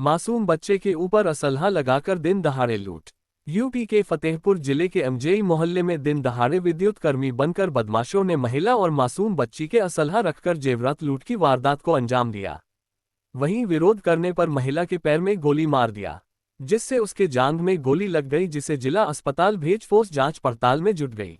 मासूम बच्चे के ऊपर असलहा लगाकर दिन दहाड़े लूट। यूपी के फतेहपुर जिले के एमजेई मोहल्ले में दिन दहाड़े विद्युत कर्मी बनकर बदमाशों ने महिला और मासूम बच्ची के असलहा रखकर जेवरात लूट की वारदात को अंजाम दिया। वहीं विरोध करने पर महिला के पैर में गोली मार दिया, जिससे उसके जांघ में गोली लग गई, जिसे जिला अस्पताल भेज फोर्स जांच पड़ताल में जुट गई।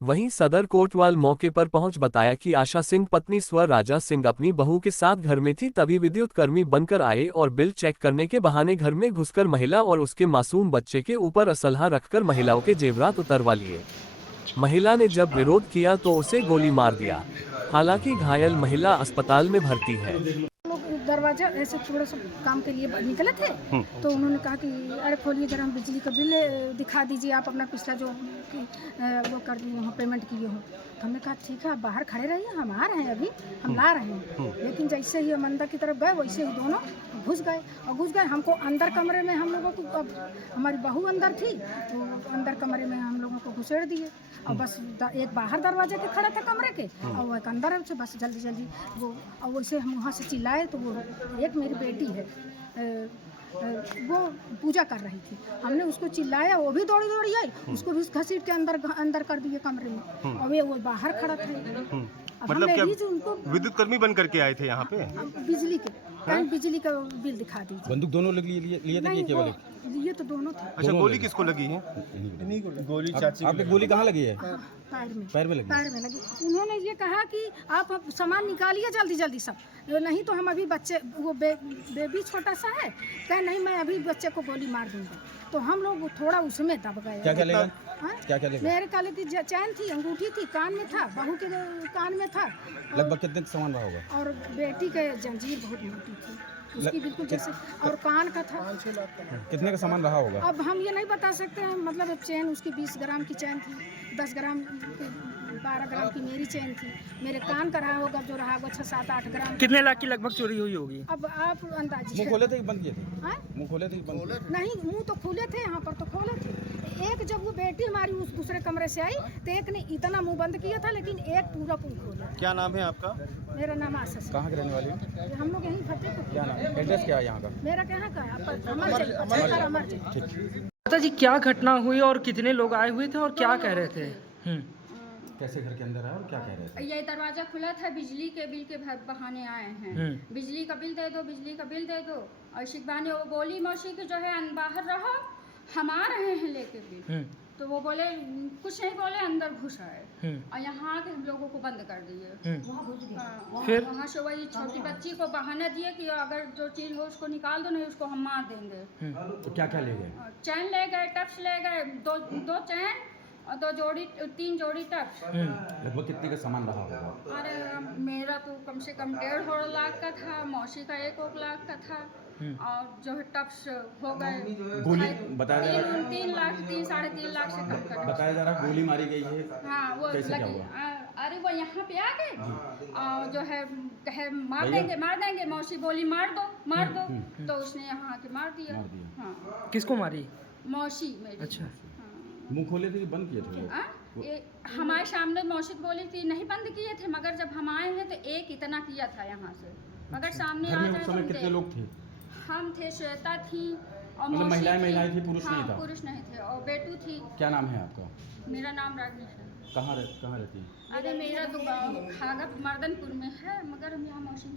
वहीं सदर कोतवाल मौके पर पहुंच बताया कि आशा सिंह पत्नी स्व राजा सिंह अपनी बहू के साथ घर में थी, तभी विद्युत कर्मी बनकर आए और बिल चेक करने के बहाने घर में घुसकर महिला और उसके मासूम बच्चे के ऊपर असलहा रखकर महिलाओं के जेवरात उतरवा लिए। महिला ने जब विरोध किया तो उसे गोली मार दिया। हालांकि घायल महिला अस्पताल में भर्ती है। दरवाजा ऐसे थोड़ा सा काम के लिए निकले थे, तो उन्होंने कहा कि अरे खोलिए जरा, हम बिजली का बिल दिखा दीजिए, आप अपना पिछला जो वो कर दिए हो, पेमेंट किए हो। तो हमने कहा ठीक है, आप बाहर खड़े रहिए, हम आ रहे हैं, अभी हम ला रहे हैं। लेकिन जैसे ही हम अंदर की तरफ गए, वैसे ही दोनों घुस गए। हमको अंदर कमरे में, हम लोगों को, अब हमारी बहू अंदर थी, तो अंदर कमरे में हम लोगों को घुसेड़ दिए। और बस एक बाहर दरवाजे के खड़े थे कमरे के, और वो एक अंदर से बस जल्दी वो, और वैसे हम वहाँ से चिल्लाए तो वो एक मेरी बेटी है, वो पूजा कर रही थी, हमने उसको चिल्लाया, वो भी दौड़ी आई, उसको भी घसीट के अंदर कर दिए कमरे में, और वो बाहर खड़ा था। मतलब क्या उनको विद्युत कर्मी बन करके आए थे यहाँ पे? बिजली के बिजली का बिल दिखा दीजिए। बंदूक दोनों लिए थे, केवल ये तो दोनों थे। अच्छा, गोली किसको लगी है? गोली चाची आपके गोली कहाँ लगी है? पैर में लगी। उन्होंने ये कहा कि आप सामान निकालिए जल्दी सब, नहीं तो हम अभी बच्चे, वो बेबी छोटा सा है, कहे नहीं मैं अभी बच्चे को गोली मार दूंगा। तो हम लोग थोड़ा उसमें दब गए। क्या लेगा? मेरे काले की चैन थी, अंगूठी थी, कान में था, बहू के कान में था। लगभग कितने का सामान रहा होगा? और बेटी के जंजीर बहुत मोटी थी उसकी, बिल्कुल जैसे, और कान का था। कितने का सामान रहा होगा? अब हम ये नहीं बता सकते हैं, मतलब चैन उसकी 20 ग्राम की चैन थी, 10 ग्राम 12 ग्राम की मेरी चैन थी, मेरे कान का रहा होगा, जो रहा होगा 6-7-8 ग्राम। कितने लाख की लगभग चोरी हुई होगी? अब आप अंदाजी। मुंह खोले थे कि बंद किए थे? मुंह खोले थे कि बंद? नहीं, मुंह तो खुले थे, यहाँ पर तो खोले थे। एक जब वो बेटी हमारी उस दूसरे कमरे से आई, तो एक ने इतना मुंह बंद किया था, लेकिन एक पूरा खोला। क्या नाम है आपका? मेरा नाम आशा सिंह। कहाँ के रहने वाली हैं? हम लोग यहीं फतेहपुर। क्या नाम है? एड्रेस क्या है यहाँ का? मेरा कहाँ का है? अमर जी। पता जी क्या घटना हुई और कितने लोग आए हुए थे और क्या कह रहे थे? कैसे घर के अंदर आए और क्या कह रहे थे? ये दरवाजा खुला था, बिजली के बिल के बहाने आए हैं, बिजली का बिल दे दो, बिजली का बिल दे दो। और शिकबाने वो बोली मौसी की जो है बाहर रहो, हम आ रहे हैं लेके बिल। तो वो बोले, कुछ नहीं बोले, अंदर घुस आए और यहाँ के हम लोगों को बंद कर दिए। फिर वहाँ से वही छोटी बच्ची को बहाना दिए कि अगर जो चीज़ हो उसको निकाल दो, नहीं उसको हम मार देंगे। तो क्या ले गए? चैन ले गए, टप्स ले गए, दो चैन और 3 जोड़ी टप्स। लगभग कितने का सामान रहा होगा? अरे मेरा तो कम से कम 1.5 लाख का था, मौसी का 1 लाख का था, और जो है टप्स हो गए। गोली बताया जा रहा है 3 लाख, 3-3.5 लाख से कम का बताया जा रहा है गोली मारी गई है। हाँ, वो लगी। अरे वो यहाँ पे आ गए और जो है कहे मार देंगे, मौसी बोली मार दो, तो उसने यहाँ आके मार दिया। हाँ। किसको मारी? मौसी मेरी। अच्छा। मुंह खोले थे कि बंद किए थे? हमारे सामने मौसी बोली थी नहीं बंद किए थे, मगर जब हम आए हैं तो एक इतना किया था यहाँ से, मगर सामने आ जाए। उस समय कितने लोग थे? हम थे, श्वेता थी और मतलब महिलाएं थी, पुरुष नहीं था? पुरुष नहीं थे, और बेटू थी। क्या नाम है आपका? मेरा नाम रागनी है। कहाँ रहती है? अरे मेरा तो गाँव खागा मर्दनपुर में है, मगर हम यहाँ मौसी